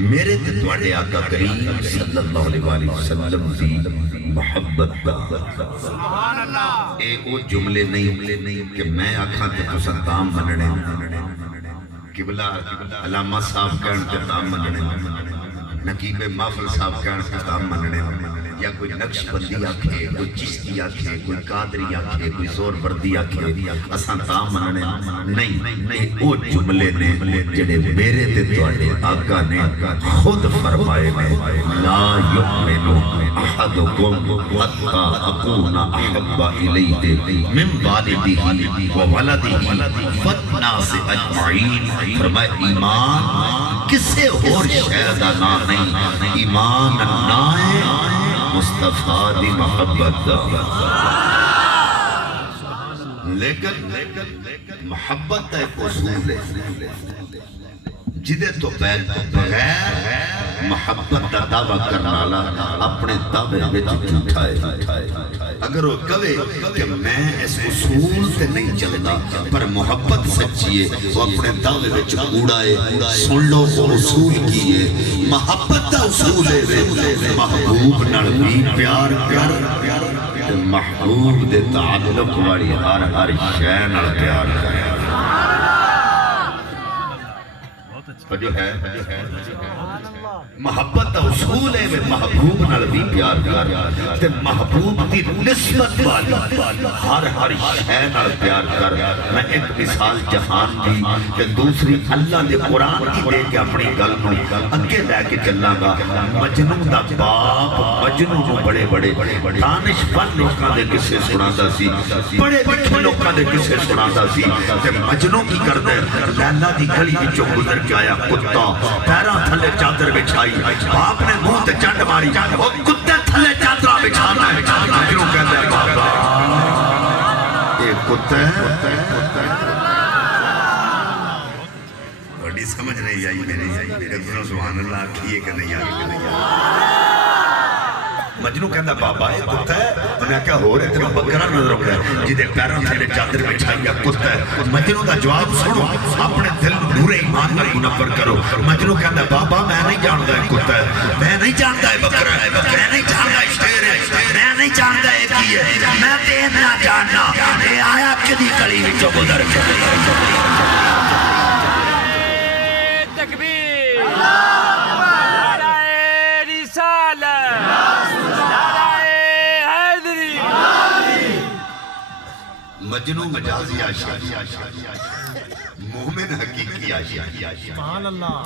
میرے تے تواڈے آقا کریم صلی اللہ علیہ وسلم دی محبت دا سبحان اللہ اے او جملے نہیں کہ میں آکھاں تے تساں تاں مننے قبلہ علامہ صاحب کہن تے تاں مننے نقیب محفل صاحب کہن تے تاں مننے یا کوئی نقش بندی آکھے کوئی چشتی آکھے کوئی قادری آکھے کوئی زور بردی آکھے اساں تاں مننے نہیں او جملے نے جڑے میرے تے تواڈے آقا نے خود فرمائے نے لا یؤمنو احدکم حتی اکون احب الیہ من والدہ و ولدہ والناس اجمعین فرمائے ایمان کسے اور شے دا نام نہیں ایمان نام مصطفیٰ دی محبت دا لیکن محبت دا ایک اصول ہے جدے تو بغیر محبت دا دعویٰ کرنا اپنے دعوے وچ جھوٹا ہے اگر وہ کہے کہ میں اس اصول تے نہیں چلتا پر محبت سچی ہے وہ اپنے دعوے وچ کوڑا ہے سن لو وہ اصول کی ہے محبت دا اصول ہے محبوب نال بھی پیار کر محبوب دے تعلق والی ہر شے نال پیار کر جو ہے محبت دا اصول ہے محبوب نال بھی پیار کر تے محبوب دی نسبت والی ہر شے نال پیار کر میں ایک مثال جہان دی تے دوسری اللہ دے قرآن دی دے کے اپنی گل نوں اگے لے کے چلاں گا مجنوں دا باپ مجنوں جو بڑے بڑے دانش ور لوکاں دے قصے سناتا سی بڑے بڑے لوکاں دے قصے سناتا سی تے مجنوں کی کردا ہے لیلا دی گلی وچوں گزر کے آیا کتا پیراں تھلے چادر بچھائی باپ نے منہ تے چنڈ ماری وہ کتے تھلے چادر بچھانا ہے مجنوں کہتا ہے بابا اے کتے بڑی سمجھ نہیں آئی میرے سبحان اللہ آکھیے کہ نہیں آئی مجنوں کہتا بابا اے کتا ہے انہیں کہا ہو رہے تیرا بکرا نظر رکھا ہے جدے پیروں تھے چادر بچھائی کتا ہے مجنوں دا جواب سنو اپنے دل نور ایمان پر منور کرو مجنوں کہتا بابا میں نہیں جانتا ہے کتا ہے میں نہیں جانتا ہے بکرا ہے میں نہیں جانتا ہے شیر ہے میں نہیں جانتا ہے کی ہے میں دینا جاننا اے آیا کدی کلی وچوں گزر تکبیر نعرہ رسالت مجنوں مجازی عاشق مومن حقیقی عاشق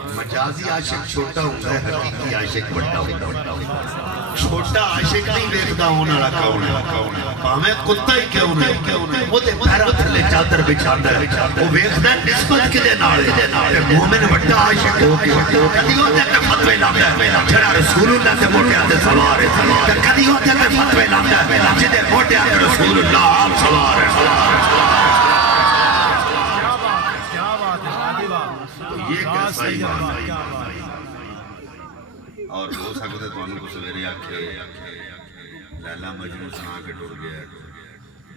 مجازی عاشق چھوٹا ہوتا ہے حقیقی عاشق بڑا ہوتا ہے چھوٹا عاشق نہیں دیکھتا ہونا رکھا ہونا ہمیں کتا ہی کیوں نہیں وہ دے پیرا تھلے چادر بچھاتا ہے وہ ویکھتا ہے نسبت کے دے نالے مومن بڑا عاشق ہو کے کدی ہوتے ہیں فتوے لاتا ہے جڑا رسول اللہ سے موٹے آتے سوار ہے کدی ہوتے ہیں فتوے لاتا ہے جدے موٹے آتے رسول اللہ آپ سوار ہے یہ کیسا ایمان اور ہو سکتے تو انہوں کو سویرے آکھے لیلا مجنوں سنا کے ٹوڑ گیا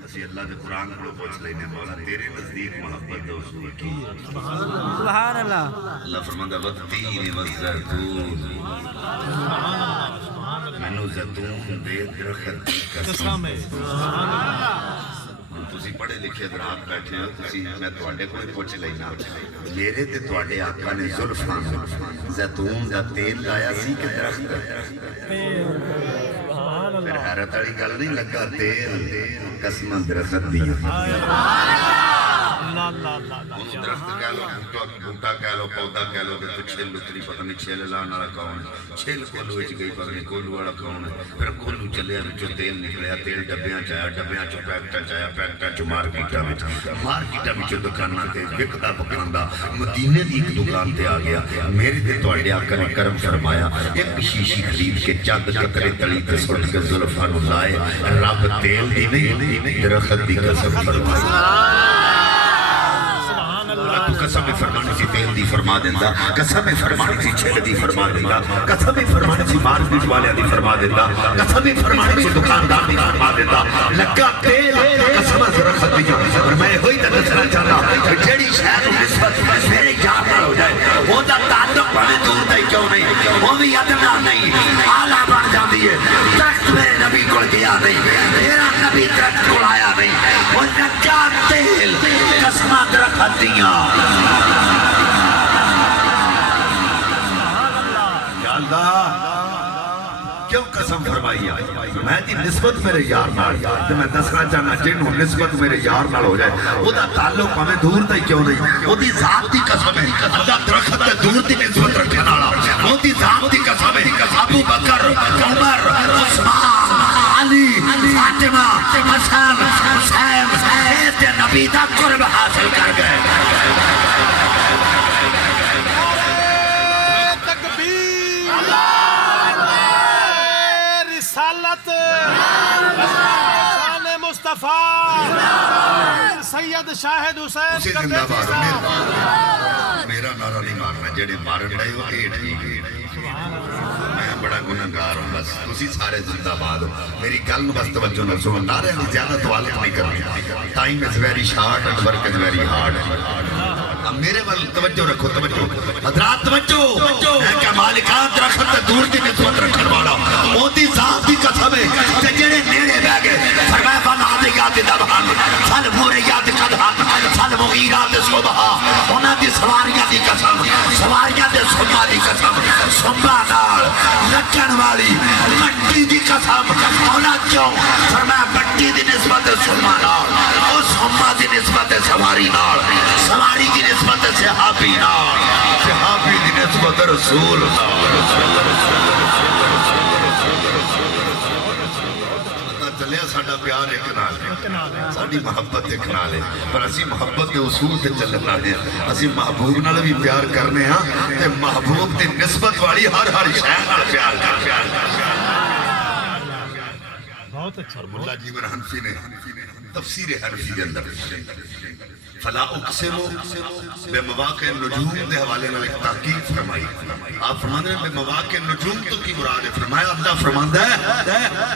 اسی اللہ دے قرآن کو پوچھ لینے مولا تیرے نزدیک محبت دے اصول کی سبحان اللہ اللہ فرماندہ والتین والزیتون منو زیتون دے درخت دی قسم تسی پڑھے لکھے درات بیٹھے ہو تسی میں تواڈے کوئی پوچھ لینا میرے تے تواڈے آقا نے زلفاں زیتون دا تیل لایا سی کہ درخت پھر حیرت والی گل نہیں لگا تیل قسماں درخت دیاں انہوں درخت کہہ لو بوٹا کہہ لو پودا کہہ لو کہ تو چھل اتری پتہ نہیں چھل لانا والا کون ہے چھل کولو وچ گئی پتہ نہیں کولو والا کون ہے پھر کولو چلیا وچوں تیل نکلیا تیل ڈبیاں چایا ڈبیاں چوں پیکٹاں چایا پیکٹاں چوں مارکیٹاں وچوں دکاناں تے وکدا پکاندا مدینے دی ایک دکان تے آ گیا میرے تے تواڈے آقا نے کرم فرمایا ایک شیشی خرید کے چند قطرے تلی تے سٹ کے زلفاں نوں لائے رب تیل دی نہیں درخت دی قسم فرمائی قسم فرمانی سی تیل دی فرما دیندہ قسم فرمانی سی چھل دی فرما دیندہ قسم فرمانی سی مارکیٹ والے دی فرما دیندہ قسم فرمانی سی دکاندار دی فرما دیندہ لگا تیل قسم درخت دی اور میں ہوئی تا دسنا چاہتا جڑی شہر نسبت میرے یاد نہ ہو جائے وہ دا تعلق بھاوے دور دا کیوں نہیں وہ بھی ادنا نہیں آلہ بن جاتی ہے درخت میرے نبی کو گیا نہیں میرا نبی درخت کو آیا نہیں وہ نکا تیل قسمہ درخت دیاں یا اللہ کیوں قسم فرمائی ہے میں دی نسبت میرے یار نال تے میں دسنا چاہنا جنوں نسبت میرے یار نال ہو جائے او دا تعلق ہمیں دور تے کیوں نہیں او دی ذات دی قسم ہے اللہ درخت تے دور دی نسبت رکھنے والا او دی ذات دی قسم ہے ابو بکر عمر عثمان علی فاطمہ حسن حسین تے نبی دا قرب حاصل کر گئے رسالت شان مصطفیٰ سید شاہد حسین کا میرا نعرہ نہیں مارنا جڑے مارن رہے ہو اے ٹھیک میں بڑا گنہگار ہوں بس تسی سارے زندہ باد ہو میری گل نو بس توجہ نہ سنو نعرے نہیں زیادہ توالت نہیں کرنی time is very short and work is very hard اب میرے وال توجہ رکھو توجہ حضرات توجہ ہے کہ مالکان درخت دور دی نسبت رکھن والا او دی ذات دی قسم ہے تے جڑے نیڑے بیٹھ گئے فرمایا بنا دے یاد دبان سال مورے یاد قدان سال مغیرات صبح انہاں دی سواریاں دی قسم سواریاں دے صبح دی قسم صبح نال لچن والی مٹی دی قسم انہاں کیوں فرمایا مٹی دی نسبت صبح نال او صبح دی نسبت سواری نال سواری دی نسبت صحابی نال صحابی دی نسبت رسول چلیا ساڈا پیار ایک نال ہے ساڈی محبت ایک نال ہے پر اسی محبت دے اصول تے چلن والے ہاں اسی محبوب نال بھی پیار کرنے ہاں تے محبوب دی نسبت والی ہر شے نال پیار بہت اچھا مولا جیون حنفی نے تفسیر حنفی کے اندر فلا اقسم بمواقع النجوم دے حوالے میں ایک تحقیق فرمائی آپ فرماتے ہیں بمواقع النجوم تو کی مراد ہے فرمایا اللہ فرماندا ہے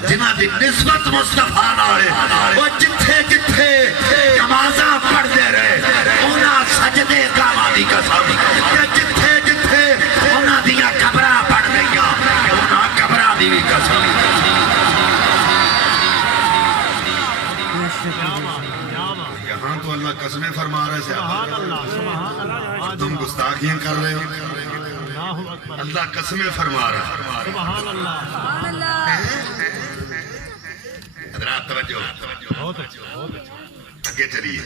جنہاں دی نسبت مصطفیٰ نال ہے وہ جتھے جتھے نمازاں پڑھدے رہے انہاں سجدے گاواں دی قسم کہ جتھے جتھے انہاں دیاں قبراں بن گئیاں انہاں قبراں دی بھی قسم یہاں تو اللہ قسمیں فرما رہے سے تم گستاخیاں کر رہے ہو اللہ قسمیں فرما رہا ہے حضرات توجہ آگے چلیے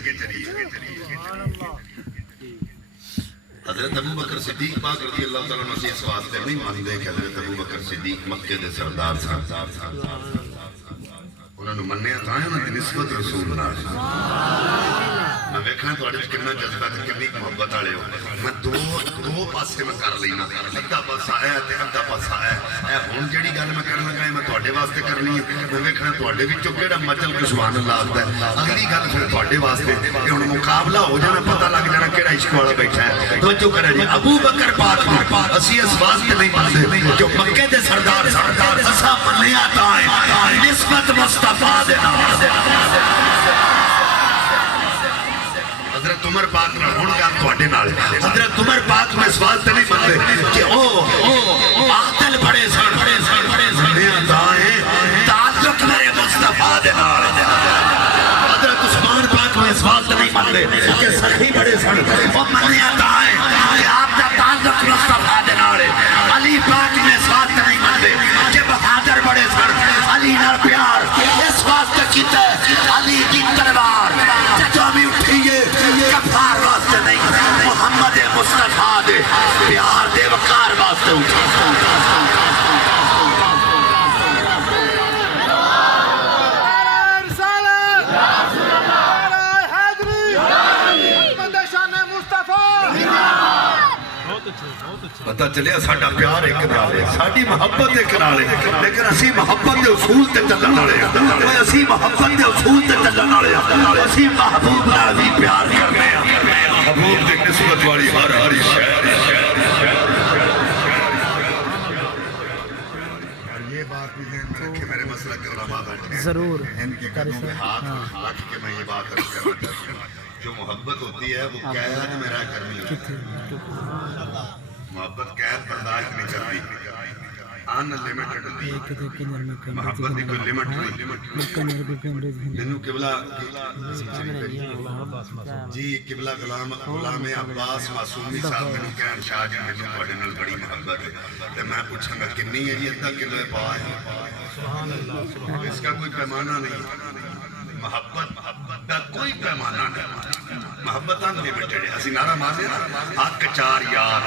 حضرت ابو بکر صدیق پاک رضی اللہ تعالیٰ عنہ اس واسطے نہیں مانتے کہ حضرت ابو بکر صدیق مکے دے سردار انہوں نے منیا تھا انہوں نے نسبت رسول نال میں ویکھنا تواڈے وچ کتنا جذبہ تے کتنی محبت والے ہو میں دو پاسے میں کر لینا ادھا پاسا ہے تے ادھا پاسا ہے اے ہن جڑی گل میں کرنا چاہے میں تواڈے واسطے کرنی ہے میں ویکھنا تواڈے وچوں کیڑا مچل کے سبحان اللہ آکھدا ہے اگلی گل پھر تواڈے واسطے کہ ہن مقابلہ ہو جانا پتہ لگ جانا کیڑا عشق والا بیٹھا ہے توجہ کرے جی ابو بکر پاک اسی اس واسطے نہیں مانتے جو مکے دے سردار اسا منیا تا ہے نسبت مصطفیٰ دے نال حضرت عمر پاک نے ہن گل تواڈے نال حضرت عمر پاک میں اس واسطے نہیں منتے کہ او عادل بڑے سن منیا تا ہے تعلق میرے مصطفیٰ دے نال حضرت عثمان پاک میں اس واسطے نہیں منتے کہ سخی بڑے سن او منیا تا ہے کہ آپ دا تعلق مصطفیٰ دے نال علی پاک میں اس واسطے نہیں منتے کہ بہادر بڑے سن علی نال پیار اس واسطے کیتا ہے علی دی تلوار جدوں بھی اٹھیے کفار واسطے نہیں محمد مصطفیٰ دے پیار دے وقار واسطے اٹھا پتہ چلیا ساڈا پیار ایک نال ہے ساڈی محبت ایک نال ہے لیکن اسی محبت دے اصول تے چلن والے ہیں اسی محبت دے اصول تے چلن والے ہیں اسی محبوب نال بھی پیار کرنے ہیں محبوب دی نسبت والی ہر شے یہ بات بھی ذہن میں رکھے میرے مسلک کے علماء بیٹھے ہیں ضرور ان کے قدموں پہ ہاتھ رکھ کے میں یہ بات عرض کرنا چاہتا ہوں جو محبت ہوتی ہے وہ قید میں رہ کر نہیں ہوتی محبت قید برداشت نہیں کرتی ان لمیٹڈ محبت کی کوئی لمٹ نہیں مینو قبلہ جی قبلہ غلام عباس معصومی صاحب مینو کہن شاہ جی مینو تواڈے نال بڑی محبت ہے تے میں پوچھاں گا کنی ہے جی ادھا کلو پا ہے اس کا کوئی پیمانہ نہیں محبت کا کوئی پیمانہ نہیں محبت ان لمیٹڈ ہے اسی نعرہ مارنے حق چار یار